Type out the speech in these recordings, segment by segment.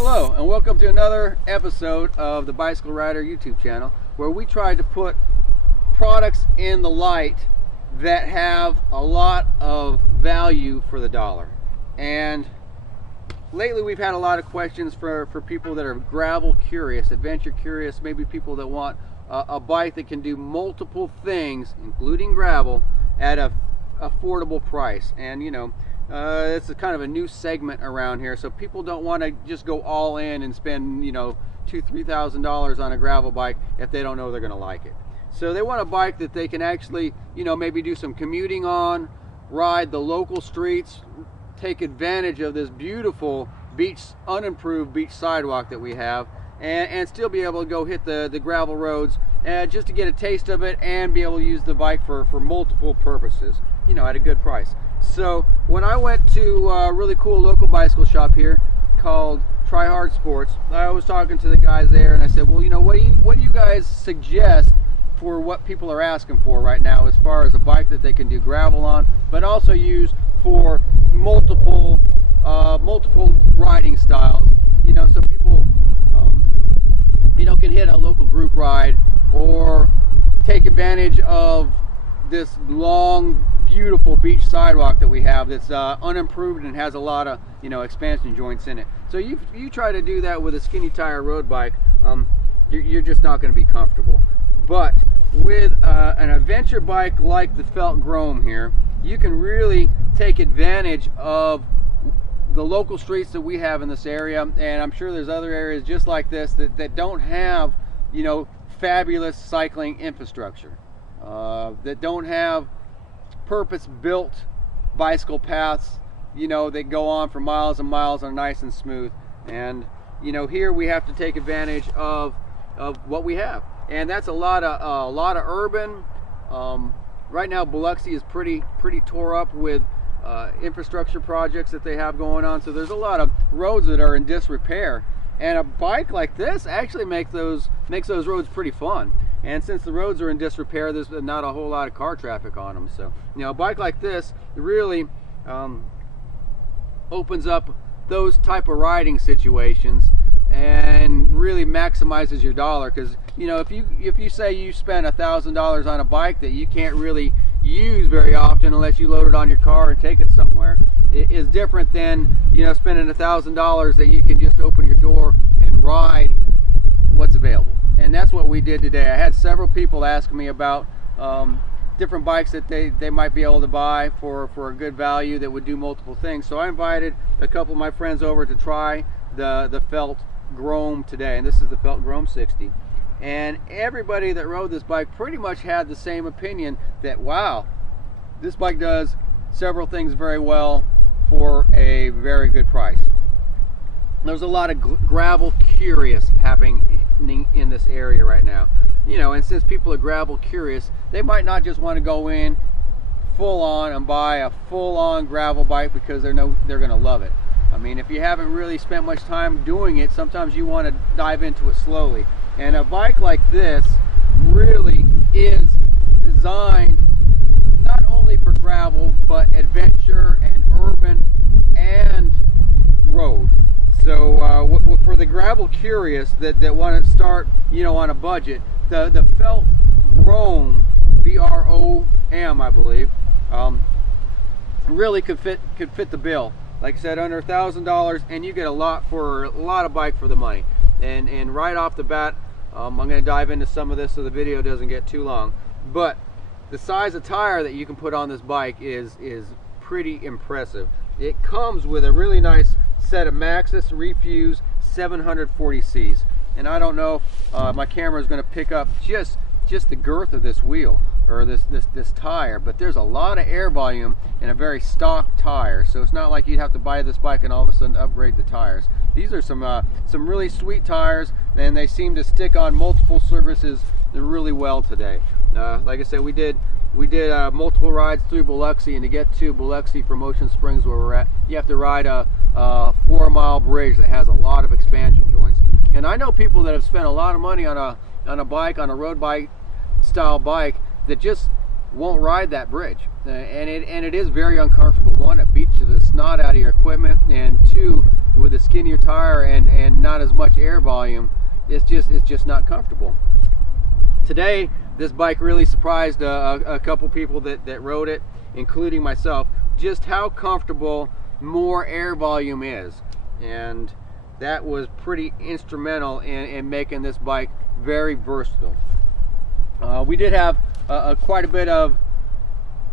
Hello and welcome to another episode of the Bicycle Rider YouTube channel, where we try to put products in the light that have a lot of value for the dollar. And lately we've had a lot of questions for people that are gravel curious, adventure curious, maybe people that want a bike that can do multiple things, including gravel, at a affordable price. And you know, it's a kind of a new segment around here, so people don't want to just go all in and spend, you know, $2,000-3,000 on a gravel bike if they don't know they're going to like it. So they want a bike that they can actually, you know, maybe do some commuting on, ride the local streets, take advantage of this beautiful beach, unimproved beach sidewalk that we have, and still be able to go hit the gravel roads just to get a taste of it and be able to use the bike for multiple purposes, you know, at a good price. So when I went to a really cool local bicycle shop here called Try Hard Sports, I was talking to the guys there and I said, well, you know, what do you guys suggest for what people are asking for right now, as far as a bike that they can do gravel on, but also use for multiple riding styles, you know, so people you know, can hit a local group ride or take advantage of this long, beautiful beach sidewalk that we have that's unimproved and has a lot of, you know, expansion joints in it. So you try to do that with a skinny tire road bike, you're just not going to be comfortable. But with an adventure bike like the felt Broam here, you can really take advantage of the local streets that we have in this area, and I'm sure there's other areas just like this that don't have, you know, fabulous cycling infrastructure, that don't have purpose-built bicycle paths, you know, that go on for miles and miles, are nice and smooth. And you know, here we have to take advantage of what we have, and that's a lot of urban. Right now Biloxi is pretty tore up with infrastructure projects that they have going on, so there's a lot of roads that are in disrepair, and a bike like this actually makes those roads pretty fun. And since the roads are in disrepair, there's not a whole lot of car traffic on them, so you know, a bike like this really opens up those type of riding situations and really maximizes your dollar. Because you know, if you say you spend $1,000 on a bike that you can't really use very often unless you load it on your car and take it somewhere, it is different than, you know, spending $1,000 that you can just open your door and ride what's available. And that's what we did today. I had several people asking me about different bikes that they might be able to buy for a good value that would do multiple things. So I invited a couple of my friends over to try the felt Broam today, and this is the felt Broam 60. And everybody that rode this bike pretty much had the same opinion, that wow, this bike does several things very well for a very good price. There's a lot of gravel curious happening in this area right now, you know, and since people are gravel curious, they might not just want to go in full on and buy a full on gravel bike because they're going to love it. I mean, if you haven't really spent much time doing it, sometimes you want to dive into it slowly. And a bike like this really is designed not only for gravel, but adventure and urban and road. So for the gravel curious that want to start, you know, on a budget, the felt Broam, B-R-O-M, I believe, really could fit the bill. Like I said, under $1,000, and you get a lot of bike for the money. And right off the bat, I'm going to dive into some of this so the video doesn't get too long. But the size of tire that you can put on this bike is pretty impressive. It comes with a really nice set of Maxxis Refuse 740Cs. And I don't know if my camera is going to pick up just the girth of this wheel, or this tire, but there's a lot of air volume in a very stock tire, so it's not like you'd have to buy this bike and all of a sudden upgrade the tires. These are some really sweet tires, and they seem to stick on multiple surfaces really well today. Like I said, we did multiple rides through Biloxi, and to get to Biloxi from Ocean Springs where we're at, you have to ride a 4-mile bridge that has a lot of expansion joints. And I know people that have spent a lot of money on a bike, on a road bike style bike, that just won't ride that bridge, and it is very uncomfortable. One, it beats the snot out of your equipment, and two, with a skinnier tire and not as much air volume, it's just not comfortable. Today, this bike really surprised a couple people that rode it, including myself, just how comfortable more air volume is. And that was pretty instrumental in making this bike very versatile. We did have quite a bit of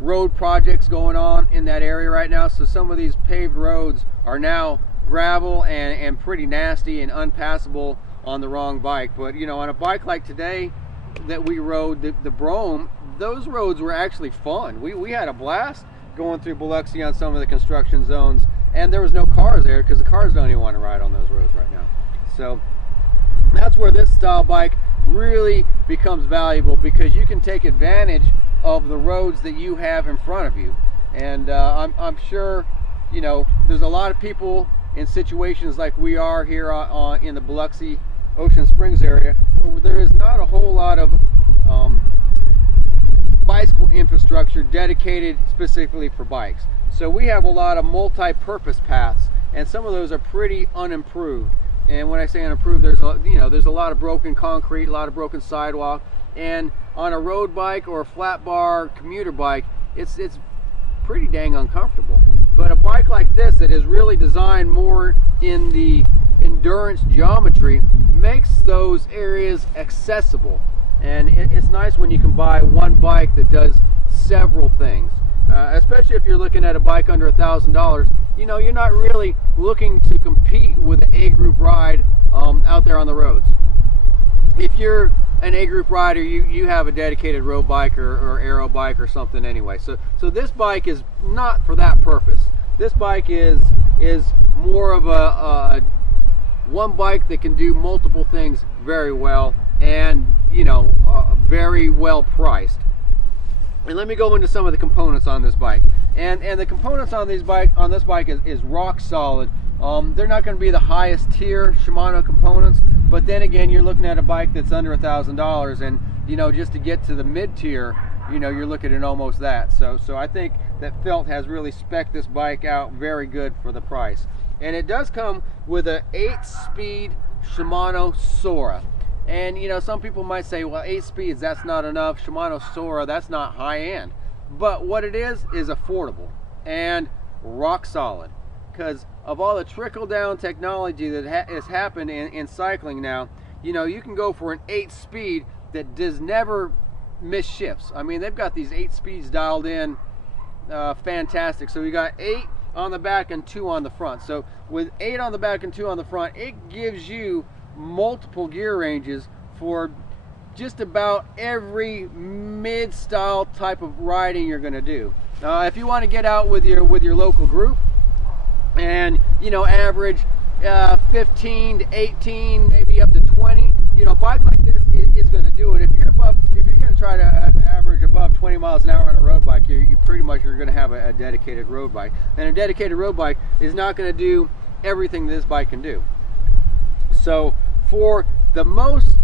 road projects going on in that area right now, so some of these paved roads are now gravel and pretty nasty and unpassable on the wrong bike. But you know, on a bike like today that we rode, the Broam, those roads were actually fun. We had a blast going through Biloxi on some of the construction zones, and there was no cars there because the cars don't even want to ride on those roads right now. So that's where this style bike really becomes valuable, because you can take advantage of the roads that you have in front of you. And I'm sure, you know, there's a lot of people in situations like we are here in the Biloxi Ocean Springs area, where there is not a whole lot of bicycle infrastructure dedicated specifically for bikes. So we have a lot of multi-purpose paths, and some of those are pretty unimproved. And when I say unimproved, there's a lot of broken concrete, a lot of broken sidewalk, and on a road bike or a flat bar commuter bike, it's pretty dang uncomfortable. But a bike like this that is really designed more in the endurance geometry makes those areas accessible. And it's nice when you can buy one bike that does several things, especially if you're looking at a bike under $1,000. You know, you're not really looking to compete with an A group ride out there on the roads. If you're an A group rider, you have a dedicated road bike or aero bike or something anyway. So this bike is not for that purpose. This bike is more of a one bike that can do multiple things very well, and you know, very well priced. And let me go into some of the components on this bike. And the components on this bike is rock solid. They're not going to be the highest tier Shimano components, but then again, you're looking at a bike that's under $1,000, and you know, just to get to the mid tier, you know, you're looking at almost that. So I think that Felt has really spec'd this bike out very good for the price. And it does come with an 8-speed Shimano Sora. And you know, some people might say, well, 8 speeds, that's not enough. Shimano Sora, that's not high end. But what it is affordable and rock solid, because of all the trickle down technology that has happened in cycling now. You know, you can go for an 8 speed that does never miss shifts. I mean, they've got these 8 speeds dialed in, fantastic. So you got 8 on the back and 2 on the front. So with 8 on the back and 2 on the front, it gives you multiple gear ranges for just about every mid-style type of riding you're going to do. If you want to get out with your local group and, you know, average 15 to 18, maybe up to 20, you know, a bike like this is going to do it. If you're going to try to average above 20 miles an hour on a road bike, you pretty much are going to have a dedicated road bike. And a dedicated road bike is not going to do everything this bike can do. So for the most,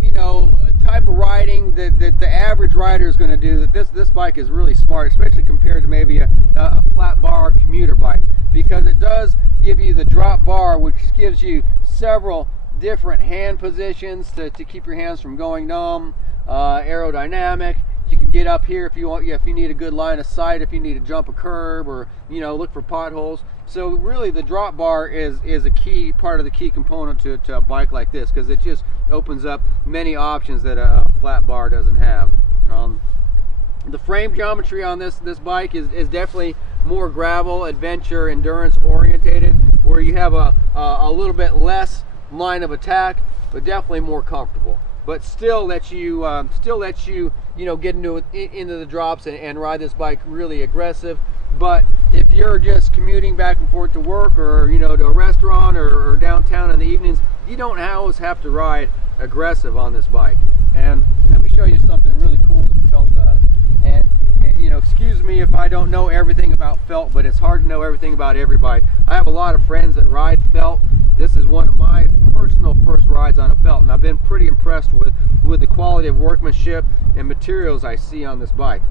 you know, type of riding that the average rider is going to do, this bike is really smart, especially compared to maybe a flat bar commuter bike, because it does give you the drop bar, which gives you several different hand positions to keep your hands from going numb, aerodynamic. You can get up here if you want, if you need a good line of sight, if you need to jump a curb or, you know, look for potholes. So really the drop bar is a key part of the key component to a bike like this, because it just opens up many options that a flat bar doesn't have. The frame geometry on this bike is definitely more gravel, adventure, endurance orientated, where you have a little bit less line of attack, but definitely more comfortable. But still lets you you know, get into the drops and ride this bike really aggressive. But if you're just commuting back and forth to work, or you know, to a restaurant or downtown in the evenings, you don't always have to ride aggressive on this bike. And let me show you something really cool that Felt does. And you know, excuse me if I don't know everything about Felt, but it's hard to know everything about every bike. I have a lot of friends that ride Felt. This is one of my personal first rides on a Felt, and I've been pretty impressed with the quality of workmanship and materials I see on this bike.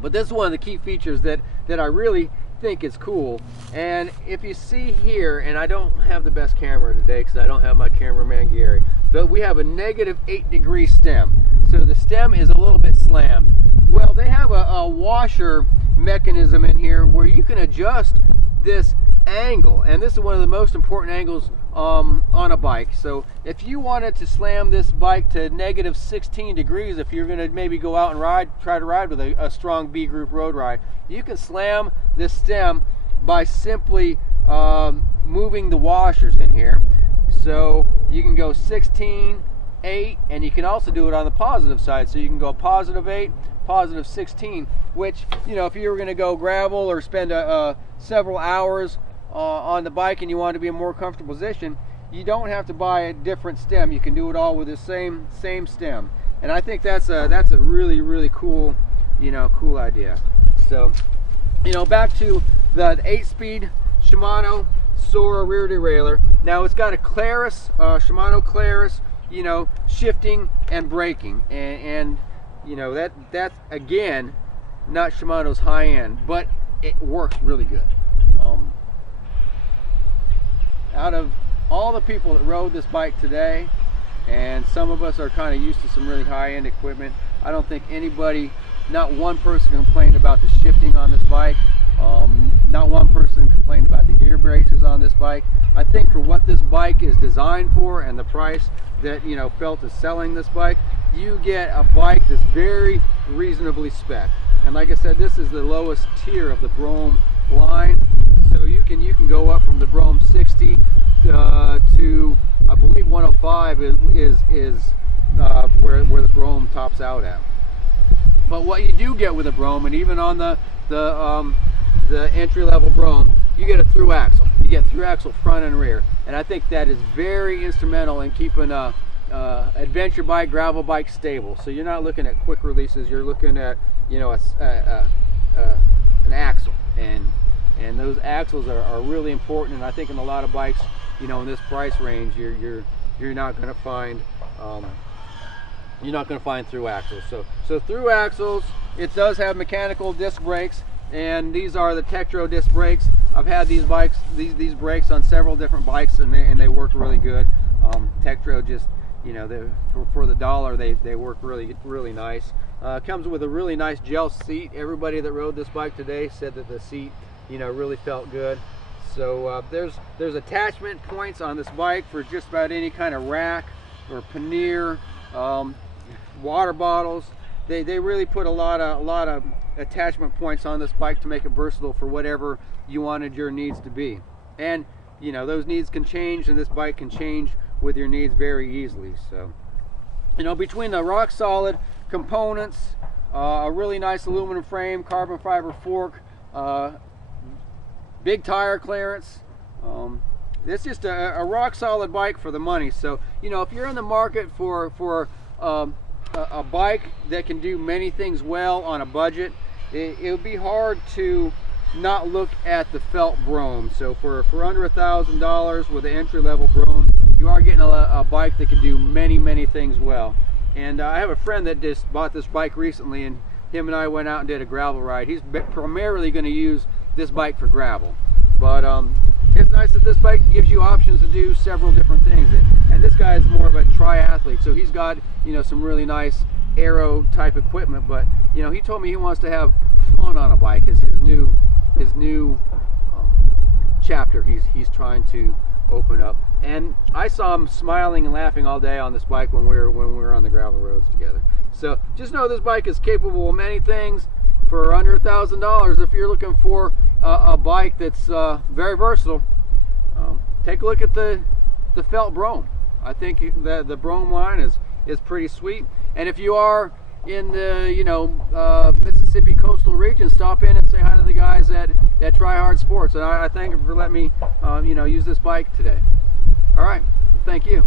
But this is one of the key features that I really think is cool. And if you see here, and I don't have the best camera today because I don't have my cameraman Gary, but we have a -8-degree stem. So the stem is a little bit slammed. Well, they have a washer mechanism in here where you can adjust this angle, and this is one of the most important angles on a bike. So if you wanted to slam this bike to -16 degrees, if you're going to maybe go out and try to ride with a strong B group road ride, you can slam this stem by simply moving the washers in here. So you can go 16, 8, and you can also do it on the positive side. So you can go +8, +16, which, you know, if you were going to go gravel or spend several hours on the bike and you want to be in a more comfortable position, you don't have to buy a different stem. You can do it all with the same stem. And I think that's a really cool, you know, cool idea. So, you know, back to the 8-speed Shimano Sora rear derailleur. Now it's got a Claris, Shimano Claris, you know, shifting and braking, and you know, that's again not Shimano's high end, but it works really good. Out of all the people that rode this bike today, and some of us are kind of used to some really high-end equipment, I don't think anybody, not one person complained about the shifting on this bike. Not one person complained about the gear braces on this bike. I think for what this bike is designed for and the price that, you know, Felt is selling this bike, you get a bike that's very reasonably spec'd. And like I said, this is the lowest tier of the Broam line. So you can go up from the Broam 60 to, I believe, 105 is where the Broam tops out at. But what you do get with a Broam, and even on the entry-level Broam, you get a through axle. You get through axle front and rear, and I think that is very instrumental in keeping a adventure bike, gravel bike stable. So you're not looking at quick releases. You're looking at, you know, an axle, and those axles are really important. And I think in a lot of bikes, you know, in this price range, you're not going to find through axles. So through axles, it does have mechanical disc brakes, and these are the Tektro disc brakes. I've had these these brakes on several different bikes, and they work really good. Tektro just, you know, for the dollar, they work really nice. Comes with a really nice gel seat. Everybody that rode this bike today said that the seat, you know, really felt good. So there's attachment points on this bike for just about any kind of rack or pannier, water bottles. They really put a lot of attachment points on this bike to make it versatile for whatever you wanted your needs to be. And, you know, those needs can change, and this bike can change with your needs very easily. So, you know, between the rock solid components, a really nice aluminum frame, carbon fiber fork, big tire clearance, it's just a rock solid bike for the money. So, you know, if you're in the market for a bike that can do many things well on a budget, it would be hard to not look at the Felt Broam. So for under $1,000 with an entry-level Broam, you are getting a bike that can do many things well. And I have a friend that just bought this bike recently, and him and I went out and did a gravel ride. He's primarily going to use this bike for gravel, but it's nice that this bike gives you options to do several different things. And this guy is more of a triathlete, so he's got, you know, some really nice aero type equipment. But, you know, he told me he wants to have fun on a bike. Is his new chapter he's trying to open up. And I saw him smiling and laughing all day on this bike when we were on the gravel roads together. So just know this bike is capable of many things for under $1,000. If you're looking for a bike that's very versatile, take a look at the Felt Broam. I think the Broam line is pretty sweet. And if you are in the, you know, Mississippi coastal region, stop in and say hi to the guys at Try Hard Sports. And I thank them for letting me, you know, use this bike today. All right, thank you.